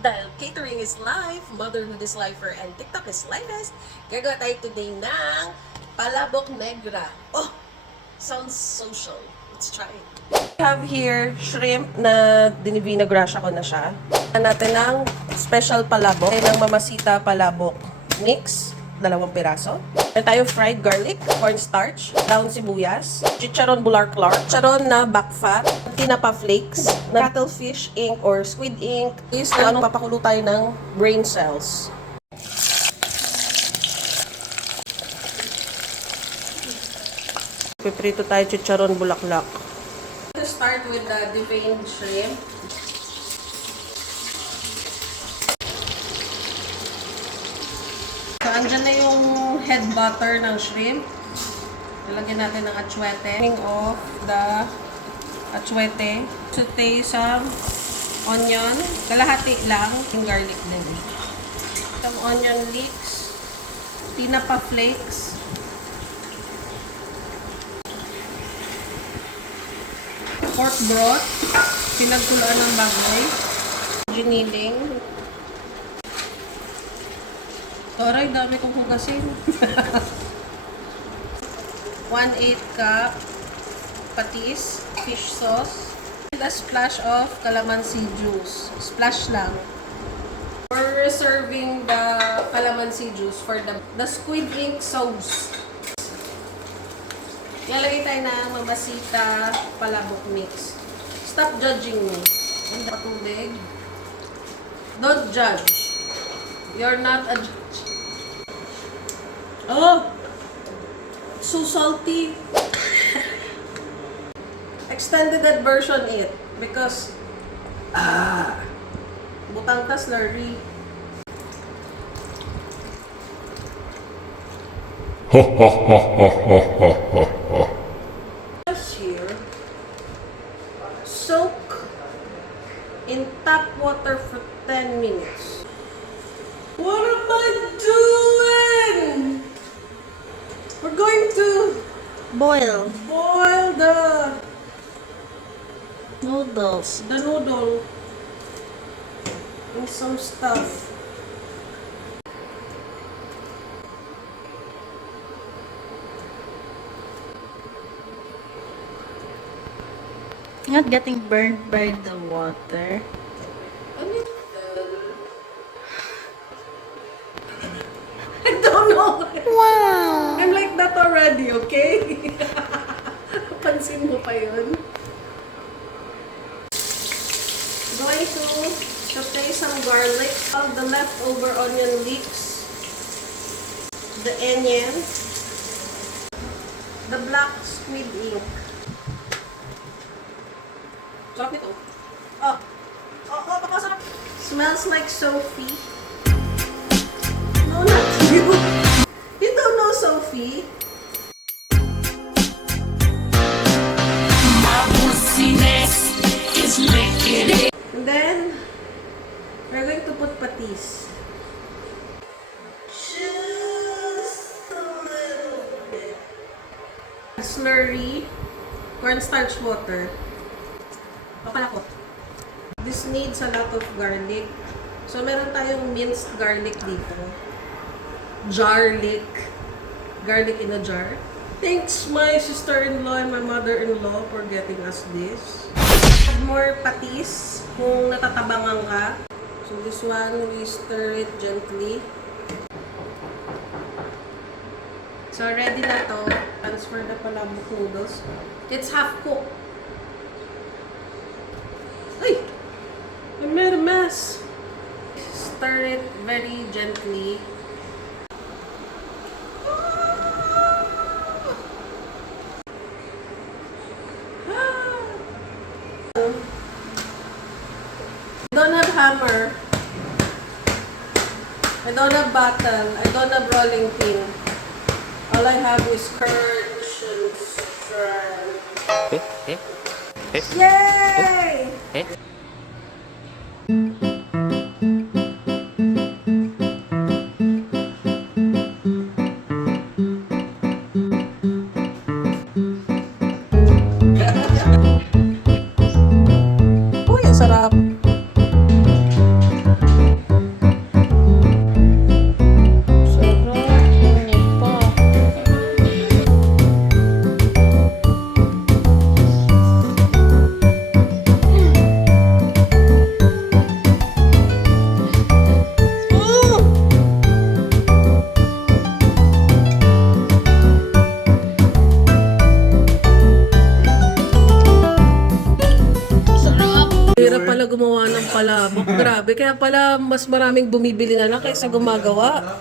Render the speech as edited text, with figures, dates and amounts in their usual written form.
Dahil catering is life, motherhood is lifer, and TikTok is lifest, gagawa tayo today ng palabok negra. Oh, sounds social. Let's try it. We have here shrimp na dinivinagrasya ko na siya. Natin ng special palabok ay ng Mamasita palabok mix, 2 piraso. Meron tayo fried garlic, cornstarch, brown sibuyas, chicharon bular-clark, chicharon na back fat, tinapa flakes, na cuttlefish ink or squid ink. Is na anong papakulo tayo ng brain cells. Piprito tayo chicharon bulaklak. To start with the deveined shrimp. So, andyan na yung head butter ng shrimp. Lalagyan natin ng atsuete. Of the atsuete. Saute some onion. Kalahati lang. Yung garlic din. Some onion leeks. Tinapa flakes. Pork broth. Pinagkuluan ng bagoy. Giniling. Aray, dami kong hugasin. 1/8 cup patis, fish sauce, and a splash of calamansi juice. Splash lang. We're serving the calamansi juice for the squid ink sauce. Ilalagay tayo na Mamasita palabok mix. Stop judging me. And the tubig. Don't judge. You're not a judge. Oh! So salty. Extended version it. Because, butang ka slurry. Here, soak in tap water for 10 minutes. What am I doing? We're going to Boil boil the noodles. noodle in some stuff. Not getting burned by the water. I don't know. Wow! I'm like that already, okay? Pansin mo pa yun. Going to saute some garlic, all the leftover onion leeks, the onion, the black squid ink. Sarap nito. Oh, pakasarap. Smells like Sophie. No, not you. You don't know Sophie? And then, we're going to put patis. Just a little bit. Slurry, cornstarch water. Papalakot. This needs a lot of garlic. So, meron tayong minced garlic dito. Jarlic. Garlic in a jar. Thanks my sister-in-law and my mother-in-law for getting us this. Add more patis kung natatabangan ka. So this one, we stir it gently. So ready na to. Transfer the palabok noodles. It's half cooked. Ay! I made a mess. Stir it very gently. I don't have hammer. I don't have bottle. I don't have rolling pin. All I have is curds and shrimp. Yay! Uy, ang sarap. palabok. Grabe. Kaya pala mas maraming bumibili na lang kaysa gumagawa.